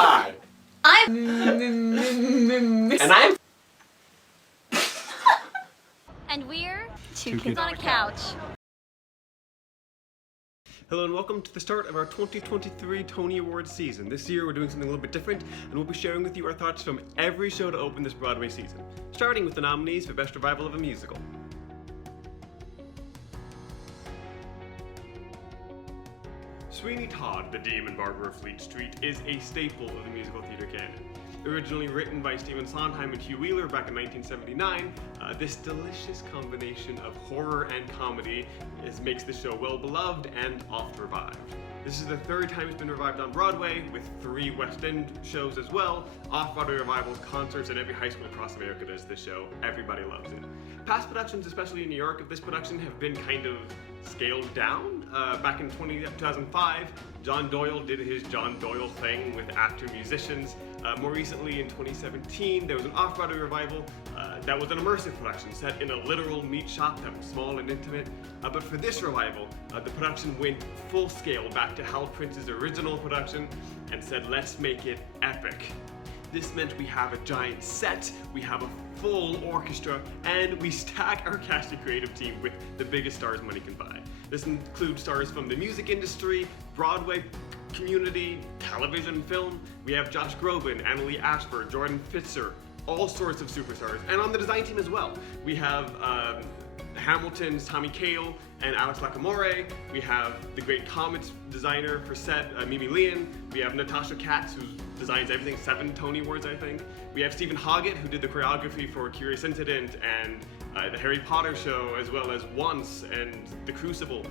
Todd. And I'm... And we're Two Kids on a Couch. Hello and welcome to the start of our 2023 Tony Awards season. This year we're doing something a little bit different, and we'll be sharing with you our thoughts from every show to open this Broadway season, starting with the nominees for Best Revival of a Musical. Sweeney Todd, the Demon Barber of Fleet Street, is a staple of the musical theater canon. Originally written by Stephen Sondheim and Hugh Wheeler back in 1979, this delicious combination of horror and comedy makes the show well beloved and oft revived. This is the third time it's been revived on Broadway, with 3 West End shows as well, off-Broadway revivals, concerts, and every high school across America does this show. Everybody loves it. Past productions, especially in New York, of this production have been kind of scaled down. Back in 2005, John Doyle did his John Doyle thing with actor-musicians. More recently, in 2017, there was an off-Broadway revival that was an immersive production set in a literal meat shop that was small and intimate. But for this revival, the production went full scale back to Hal Prince's original production and said, let's make it epic. This meant we have a giant set, we have a full orchestra, and we stack our cast and creative team with the biggest stars money can buy. This includes stars from the music industry, Broadway, community, television, film. We have Josh Groban, Annalee Ashford, Jordan Fitzer, all sorts of superstars. And on the design team as well, we have Hamilton's Tommy Kail and Alex Lacamore. We have the great Comets designer for set, Mimi Leon. We have Natasha Katz, who designs everything, 7 Tony Awards, I think. We have Stephen Hoggett, who did the choreography for Curious Incident and the Harry Potter show, as well as Once and The Crucible.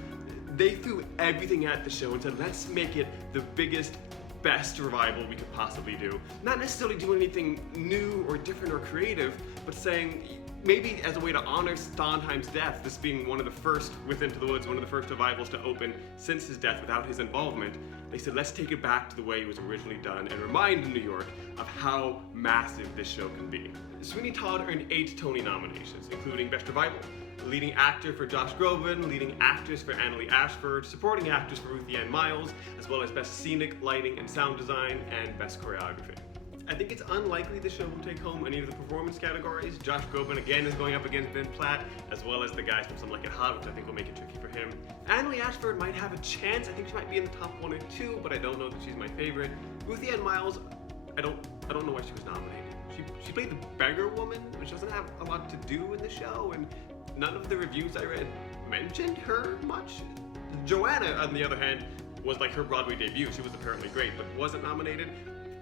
They threw everything at the show and said, let's make it the biggest, best revival we could possibly do. Not necessarily do anything new or different or creative, but saying, maybe as a way to honor Sondheim's death, this being one of the first, with Into the Woods, one of the first revivals to open since his death without his involvement, they said, let's take it back to the way it was originally done and remind New York of how massive this show can be. Sweeney Todd earned 8 Tony nominations, including Best Revival, leading actor for Josh Groban, leading actress for Annalee Ashford, supporting actress for Ruthie Ann Miles, as well as Best Scenic, Lighting, and Sound Design, and Best Choreography. I think it's unlikely the show will take home any of the performance categories. Josh Groban again is going up against Ben Platt, as well as the guys from Some Like It Hot, which I think will make it tricky for him. Annalee Ashford might have a chance. I think she might be in the top 1 or 2, but I don't know that she's my favorite. Ruthie Ann Miles, I don't know why she was nominated. She played the beggar woman, which doesn't have a lot to do in the show, and none of the reviews I read mentioned her much. Joanna, on the other hand, was like her Broadway debut. She was apparently great, but wasn't nominated.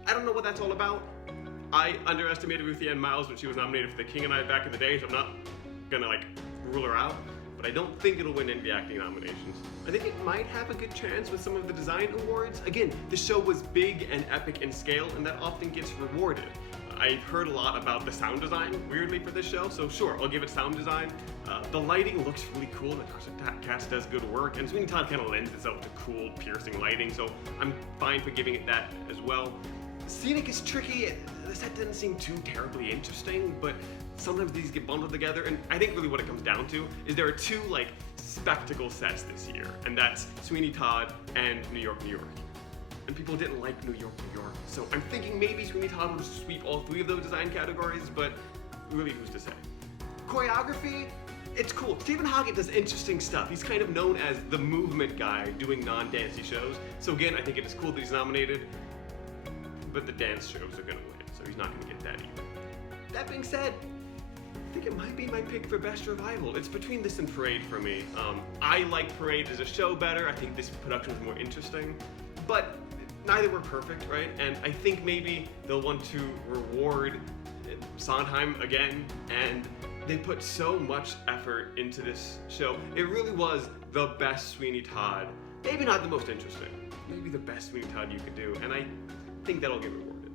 I don't know what that's all about. I underestimated Ruthie Ann Miles when she was nominated for The King and I back in the day, so I'm not gonna rule her out, but I don't think it'll win any acting nominations. I think it might have a good chance with some of the design awards. Again, the show was big and epic in scale, and that often gets rewarded. I've heard a lot about the sound design, weirdly, for this show, so sure, I'll give it sound design. The lighting looks really cool, and of course Katz does good work, and Sweeney Todd kind of lends itself to cool, piercing lighting, so I'm fine for giving it that as well. Scenic is tricky. The set doesn't seem too terribly interesting, but sometimes these get bundled together, and I think really what it comes down to is there are 2 spectacle sets this year, and that's Sweeney Todd and New York, New York. And people didn't like New York, New York, so I'm thinking maybe Sweeney Todd will sweep all 3 of those design categories, but really who's to say? Choreography, it's cool. Stephen Hoggett does interesting stuff. He's kind of known as the movement guy doing non-dancey shows, so again, I think it is cool that he's nominated. But the dance shows are gonna win, so he's not gonna get that either. That being said, I think it might be my pick for Best Revival. It's between this and Parade for me. I like Parade as a show better. I think this production is more interesting, but neither were perfect, right? And I think maybe they'll want to reward Sondheim again, and they put so much effort into this show. It really was the best Sweeney Todd. Maybe not the most interesting, maybe the best Sweeney Todd you could do, and I think that'll get rewarded.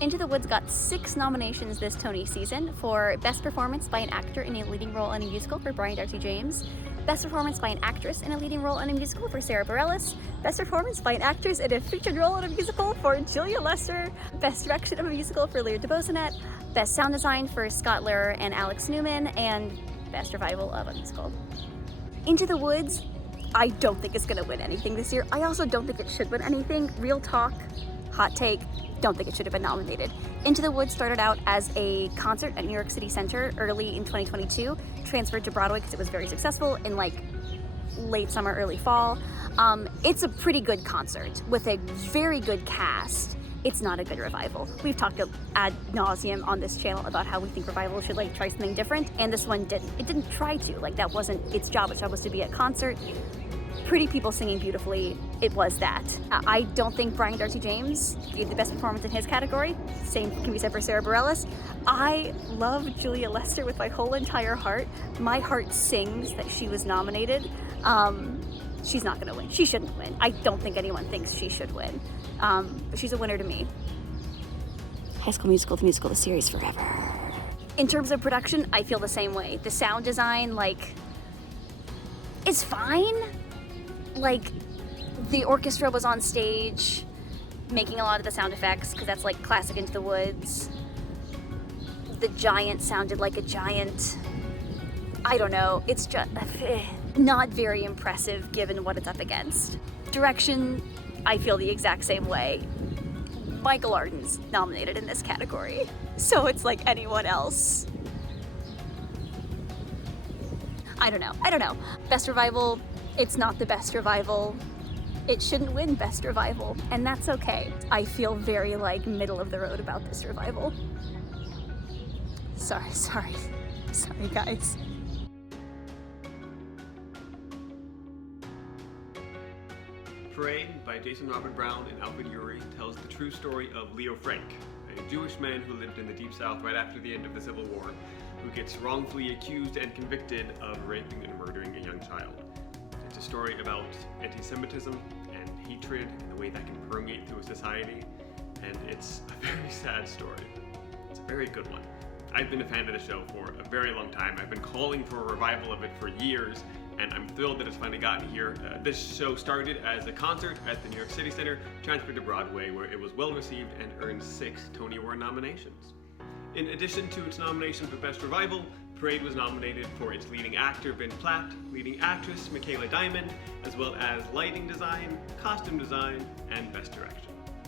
Into the Woods got 6 nominations this Tony season for Best Performance by an Actor in a Leading Role in a Musical for Brian Darcy James, Best Performance by an Actress in a Leading Role in a Musical for Sarah Bareilles, Best Performance by an Actress in a Featured Role in a Musical for Julia Lesser, Best Direction of a Musical for Lear DeBosonet, Best Sound Design for Scott Lehrer and Alex Newman, and Best Revival of a Musical. Into the Woods I don't think it's gonna win anything this year. I also don't think it should win anything. Real talk, hot take, don't think it should have been nominated. Into the Woods started out as a concert at New York City Center early in 2022, transferred to Broadway because it was very successful in like late summer, early fall. It's a pretty good concert with a very good cast. It's not a good revival. We've talked ad nauseum on this channel about how we think revival should like try something different, and this one didn't. It didn't try to. Like, that wasn't its job. Its job was to be a concert. Pretty people singing beautifully. It was that. I don't think Brian Darcy James gave the best performance in his category. Same can be said for Sarah Bareilles. I love Julia Lester with my whole entire heart. My heart sings that she was nominated. She's not gonna win. She shouldn't win. I don't think anyone thinks she should win. But she's a winner to me. High School Musical, the musical, the series forever. In terms of production, I feel the same way. The sound design, like, is fine. Like, the orchestra was on stage making a lot of the sound effects, because that's like classic Into the Woods. The giant sounded like a giant. I don't know, it's just not very impressive given what it's up against. Direction, I feel the exact same way. Michael Arden's nominated in this category, so it's like anyone else. I don't know. Best revival, it's not the best revival. It shouldn't win best revival, and that's okay. I feel very like middle of the road about this revival. Sorry guys. Parade by Jason Robert Brown and Alfred Urey tells the true story of Leo Frank, a Jewish man who lived in the Deep South right after the end of the Civil War, who gets wrongfully accused and convicted of raping and murdering a young child. It's a story about anti-Semitism and hatred and the way that can permeate through a society, and it's a very sad story. It's a very good one. I've been a fan of the show for a very long time. I've been calling for a revival of it for years, and I'm thrilled that it's finally gotten here. This show started as a concert at the New York City Center, transferred to Broadway, where it was well received and earned 6 Tony Award nominations. In addition to its nomination for Best Revival, Parade was nominated for its leading actor, Ben Platt, leading actress, Michaela Diamond, as well as lighting design, costume design, and Best Direction.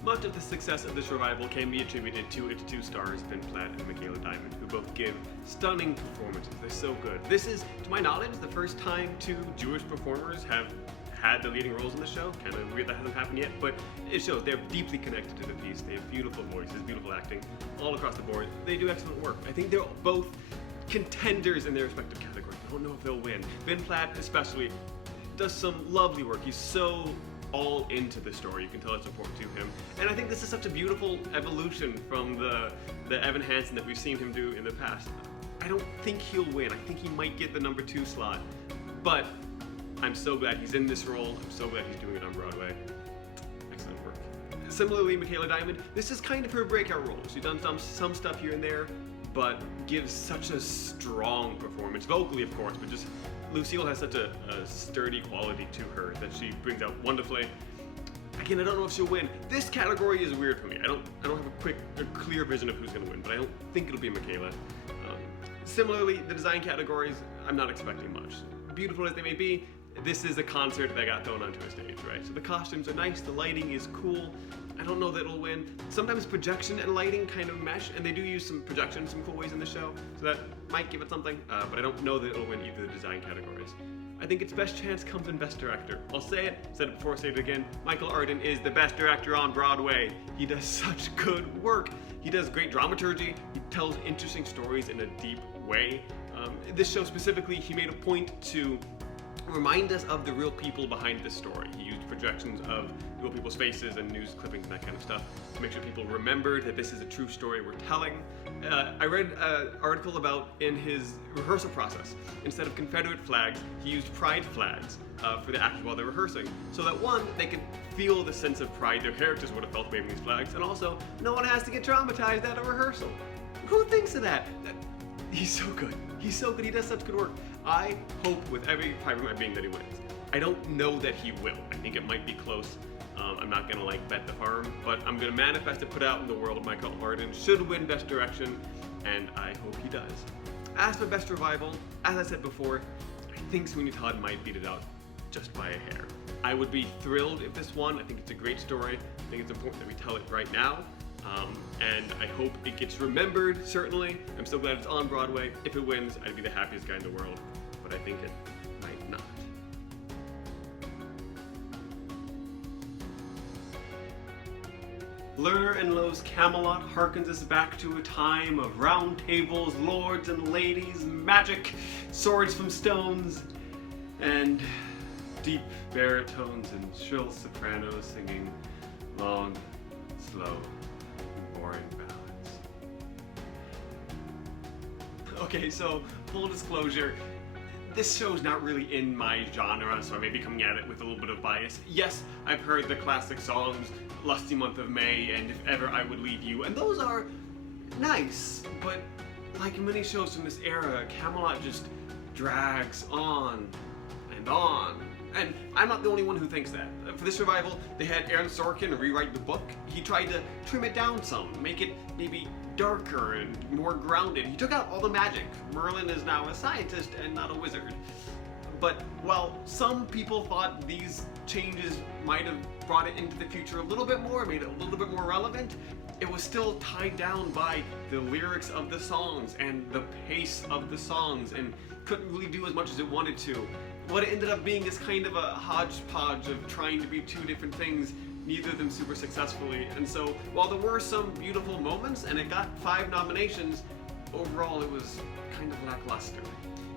Much of the success of this revival can be attributed to its 2 stars, Ben Platt and Michaela Diamond, who both give stunning performances. They're so good. This is, to my knowledge, the first time 2 Jewish performers have had the leading roles in the show. Kind of weird that hasn't happened yet, but it shows they're deeply connected to the piece. They have beautiful voices, beautiful acting, all across the board. They do excellent work. I think they're both contenders in their respective categories. I don't know if they'll win. Ben Platt especially does some lovely work. He's so all into the story. You can tell it's important to him. And I think this is such a beautiful evolution from the Evan Hansen that we've seen him do in the past. I don't think he'll win. I think he might get the number 2 slot, but I'm so glad he's in this role. I'm so glad he's doing it on Broadway. Excellent work. Similarly, Michaela Diamond, this is kind of her breakout role. She's done some stuff here and there, but gives such a strong performance, vocally of course, but just Lucille has such a sturdy quality to her that she brings out wonderfully. Again, I don't know if she'll win. This category is weird for me. I don't have a clear vision of who's going to win, but I don't think it'll be Michaela. Similarly, the design categories, I'm not expecting much. Beautiful as they may be, this is a concert that got thrown onto a stage, right? So the costumes are nice, the lighting is cool. I don't know that it'll win. Sometimes projection and lighting kind of mesh, and they do use some projection in some cool ways in the show, so that might give it something, but I don't know that it'll win either of the design categories. I think its best chance comes in Best Director. I'll say it, said it before, say it again. Michael Arden is the best director on Broadway. He does such good work. He does great dramaturgy. He tells interesting stories in a deep way. This show specifically, he made a point to remind us of the real people behind this story. He used projections of real people's faces and news clippings and that kind of stuff to make sure people remembered that this is a true story we're telling. I read an article about in his rehearsal process, instead of Confederate flags, he used pride flags for the actors while they're rehearsing, so that one, they could feel the sense of pride their characters would have felt waving these flags, and also, no one has to get traumatized at a rehearsal. Who thinks of that? He's so good. He's so good. He does such good work. I hope with every fiber of my being that he wins. I don't know that he will. I think it might be close. I'm not gonna bet the farm, but I'm gonna manifest it, put out in the world. Michael Arden should win Best Direction, and I hope he does. As for Best Revival, as I said before, I think Sweeney Todd might beat it out. just by a hair. I would be thrilled if this won. I think it's a great story. I think it's important that we tell it right now. And I hope it gets remembered, certainly. I'm so glad it's on Broadway. If it wins, I'd be the happiest guy in the world, but I think it might not. Lerner and Loewe's Camelot harkens us back to a time of round tables, lords and ladies, magic, swords from stones, and deep baritones and shrill sopranos singing long, slow, boring ballads. Okay, so full disclosure, this show's not really in my genre, so I may be coming at it with a little bit of bias. Yes, I've heard the classic songs, Lusty Month of May and If Ever I Would Leave You, and those are nice, but like many shows from this era, Camelot just drags on and on. And I'm not the only one who thinks that. For this revival, they had Aaron Sorkin rewrite the book. He tried to trim it down some, make it maybe darker and more grounded. He took out all the magic. Merlin is now a scientist and not a wizard. But while some people thought these changes might have brought it into the future a little bit more, made it a little bit more relevant, it was still tied down by the lyrics of the songs and the pace of the songs, and couldn't really do as much as it wanted to. What it ended up being is kind of a hodgepodge of trying to be two different things, neither of them super successfully. And so while there were some beautiful moments and it got 5 nominations, overall it was kind of lackluster.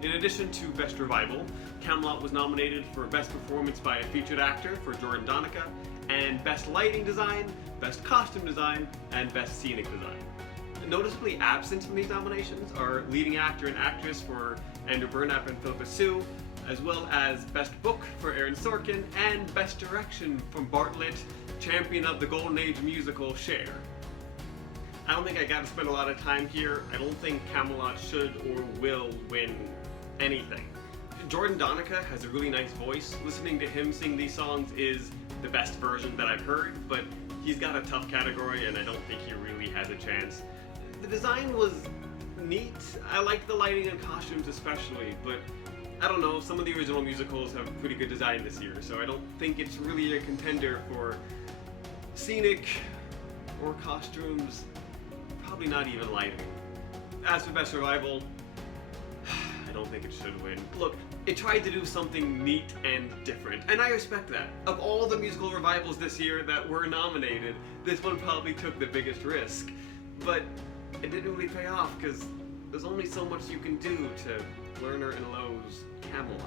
In addition to Best Revival, Camelot was nominated for Best Performance by a Featured Actor for Jordan Donica, and Best Lighting Design, Best Costume Design, and Best Scenic Design. Noticeably absent from these nominations are Leading Actor and Actress for Andrew Burnap and Philippa Sue, as well as Best Book for Aaron Sorkin, and Best Direction from Bartlett, champion of the Golden Age musical, Cher. I don't think I gotta spend a lot of time here. I don't think Camelot should or will win anything. Jordan Donica has a really nice voice. Listening to him sing these songs is the best version that I've heard, but he's got a tough category and I don't think he really has a chance. The design was neat. I liked the lighting and costumes especially, but I don't know, some of the original musicals have pretty good design this year, so I don't think it's really a contender for scenic or costumes, probably not even lighting. As for Best Revival, I don't think it should win. Look, it tried to do something neat and different, and I respect that. Of all the musical revivals this year that were nominated, this one probably took the biggest risk. But it didn't really pay off, because there's only so much you can do to Lerner and Loewe's Camelot.